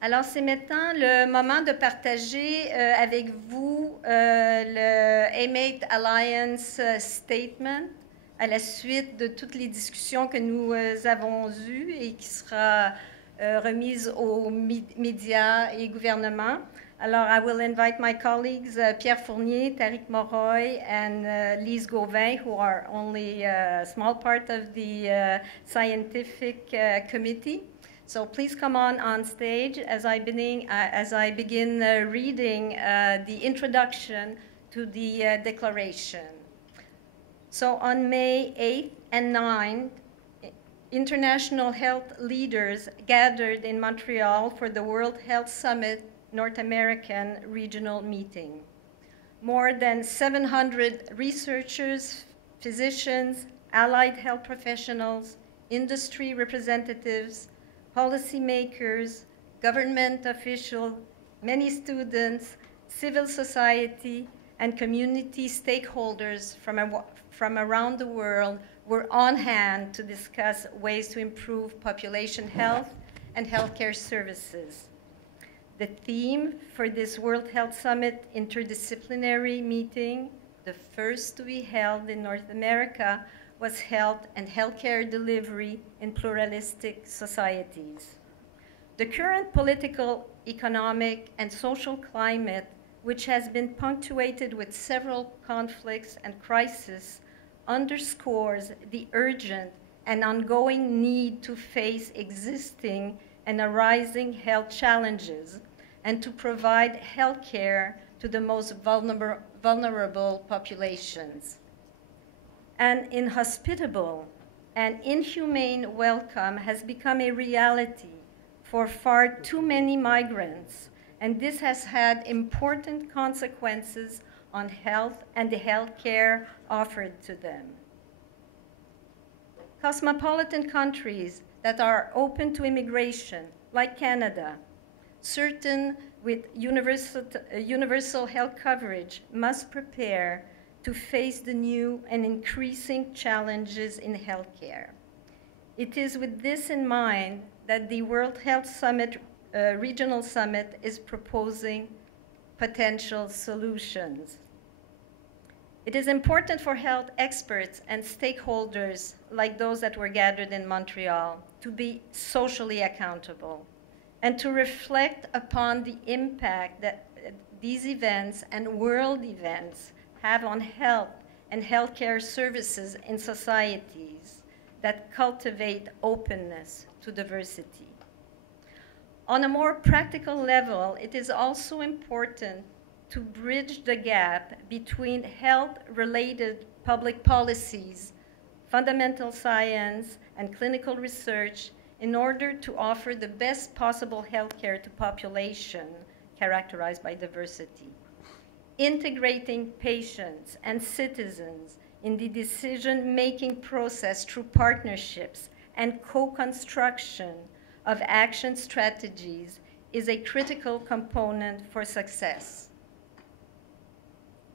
Alors, c'est maintenant le moment de partager avec vous le A8 Alliance Statement à la suite de toutes les discussions que nous avons eues et qui sera remise aux médias et gouvernements. Alors, I will invite my colleagues Pierre Fournier, Tariq Moroy, and Lise Gauvin, who are only a small part of the scientific committee. So please come on stage as I begin reading the introduction to the Declaration. So on May 8th and 9th, international health leaders gathered in Montreal for the World Health Summit North American Regional Meeting. More than 700 researchers, physicians, allied health professionals, industry representatives, policymakers, government officials, many students, civil society, and community stakeholders from around the world were on hand to discuss ways to improve population health and healthcare services. The theme for this World Health Summit interdisciplinary meeting, the first to be held in North America, was health and healthcare delivery in pluralistic societies. The current political, economic, and social climate, which has been punctuated with several conflicts and crises, underscores the urgent and ongoing need to face existing and arising health challenges and to provide health care to the most vulnerable populations. An inhospitable and inhumane welcome has become a reality for far too many migrants, and this has had important consequences on health and the health care offered to them. Cosmopolitan countries that are open to immigration, like Canada, certain with universal health coverage, must prepare to face the new and increasing challenges in healthcare. It is with this in mind that the World Health Summit, Regional Summit is proposing potential solutions. It is important for health experts and stakeholders like those that were gathered in Montreal to be socially accountable and to reflect upon the impact that these events and world events have on health and healthcare services in societies that cultivate openness to diversity. On a more practical level, it is also important to bridge the gap between health-related public policies, fundamental science, and clinical research in order to offer the best possible healthcare to population characterized by diversity. Integrating patients and citizens in the decision-making process through partnerships and co-construction of action strategies is a critical component for success.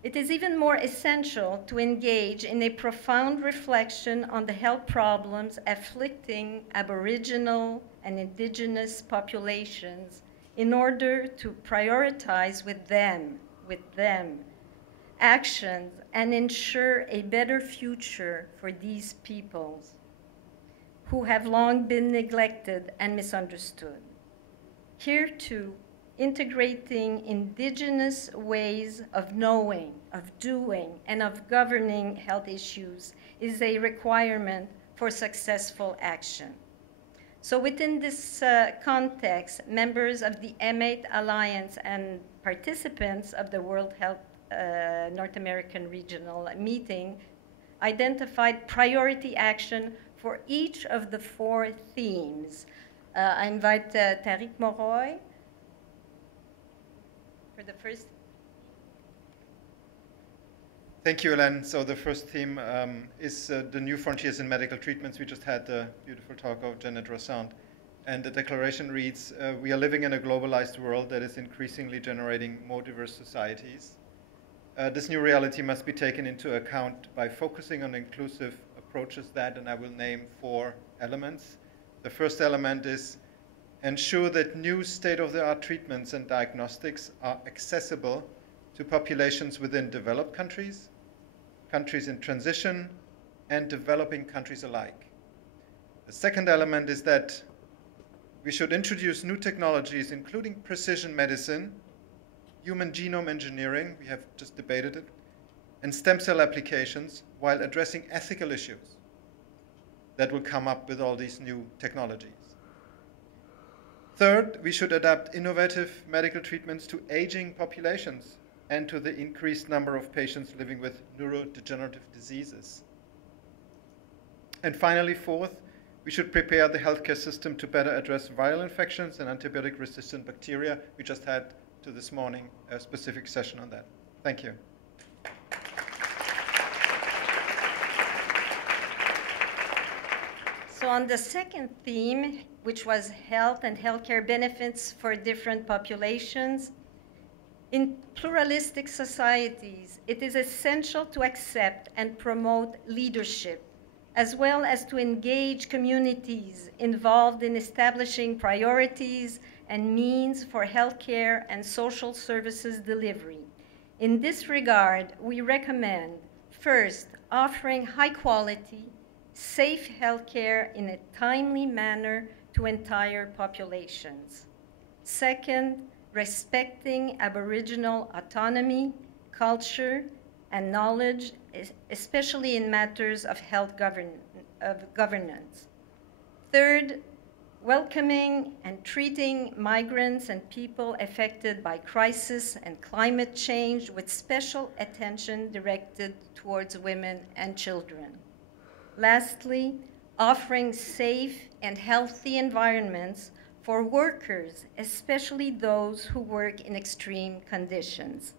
It is even more essential to engage in a profound reflection on the health problems afflicting Aboriginal and Indigenous populations in order to prioritize with them actions and ensure a better future for these peoples who have long been neglected and misunderstood. Here too, integrating Indigenous ways of knowing, of doing, and of governing health issues is a requirement for successful action. So within this context, members of the A8 Alliance and participants of the World Health North American Regional Meeting identified priority action for each of the 4 themes. I invite Tariq Moroy for the first. Thank you, Hélène. So the first theme is the new frontiers in medical treatments. We just had the beautiful talk of Janet Rossand. And the declaration reads, we are living in a globalized world that is increasingly generating more diverse societies. This new reality must be taken into account by focusing on inclusive approaches that, and I will name 4 elements. The first element is ensure that new state-of-the-art treatments and diagnostics are accessible to populations within developed countries, countries in transition, and developing countries alike. The second element is that we should introduce new technologies, including precision medicine, human genome engineering, we have just debated it, and stem cell applications, while addressing ethical issues that will come up with all these new technologies. Third, we should adapt innovative medical treatments to aging populations and to the increased number of patients living with neurodegenerative diseases. And finally, fourth, we should prepare the healthcare system to better address viral infections and antibiotic-resistant bacteria. We just had this morning a specific session on that. Thank you. So on the second theme, which was health and healthcare benefits for different populations, in pluralistic societies, it is essential to accept and promote leadership, as well as to engage communities involved in establishing priorities and means for healthcare and social services delivery. In this regard, we recommend, first, offering high-quality, safe healthcare in a timely manner to entire populations. Second, respecting Aboriginal autonomy, culture, and knowledge, especially in matters of health governance. Third, welcoming and treating migrants and people affected by crisis and climate change with special attention directed towards women and children. Lastly, offering safe and healthy environments for workers, especially those who work in extreme conditions.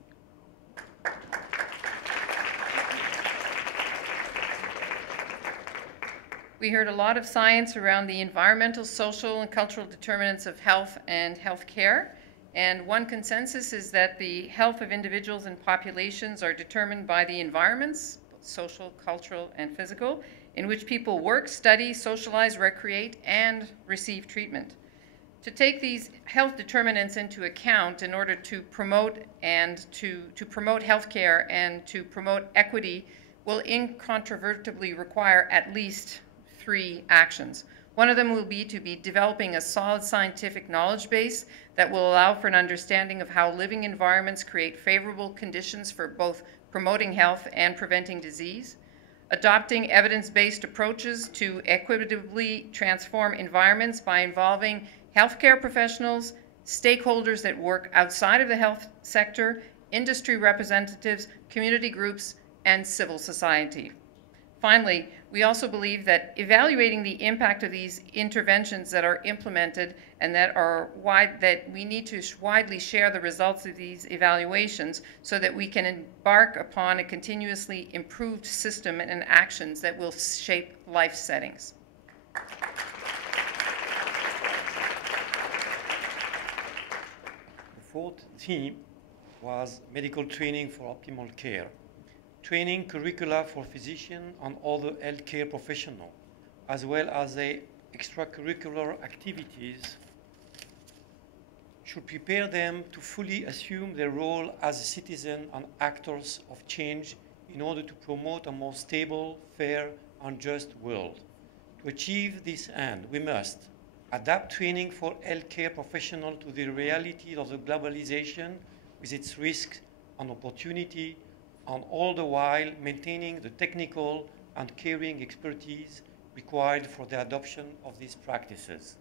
We heard a lot of science around the environmental, social, and cultural determinants of health and healthcare. And one consensus is that the health of individuals and populations are determined by the environments, social, cultural, and physical, in which people work, study, socialize, recreate, and receive treatment. To take these health determinants into account in order to promote healthcare and to promote equity will incontrovertibly require at least 3 actions. One of them will be to be developing a solid scientific knowledge base that will allow for an understanding of how living environments create favorable conditions for both promoting health and preventing disease. Adopting evidence-based approaches to equitably transform environments by involving healthcare professionals, stakeholders that work outside of the health sector, industry representatives, community groups, and civil society. Finally, we also believe that evaluating the impact of these interventions that are implemented and that we need to widely share the results of these evaluations so that we can embark upon a continuously improved system and actions that will shape life settings. The fourth theme was medical training for optimal care. Training curricula for physicians and other healthcare professionals, as well as the extracurricular activities, should prepare them to fully assume their role as citizens and actors of change in order to promote a more stable, fair, and just world. To achieve this end, we must adapt training for healthcare professionals to the reality of the globalization with its risks and opportunity, and all the while maintaining the technical and caring expertise required for the adoption of these practices.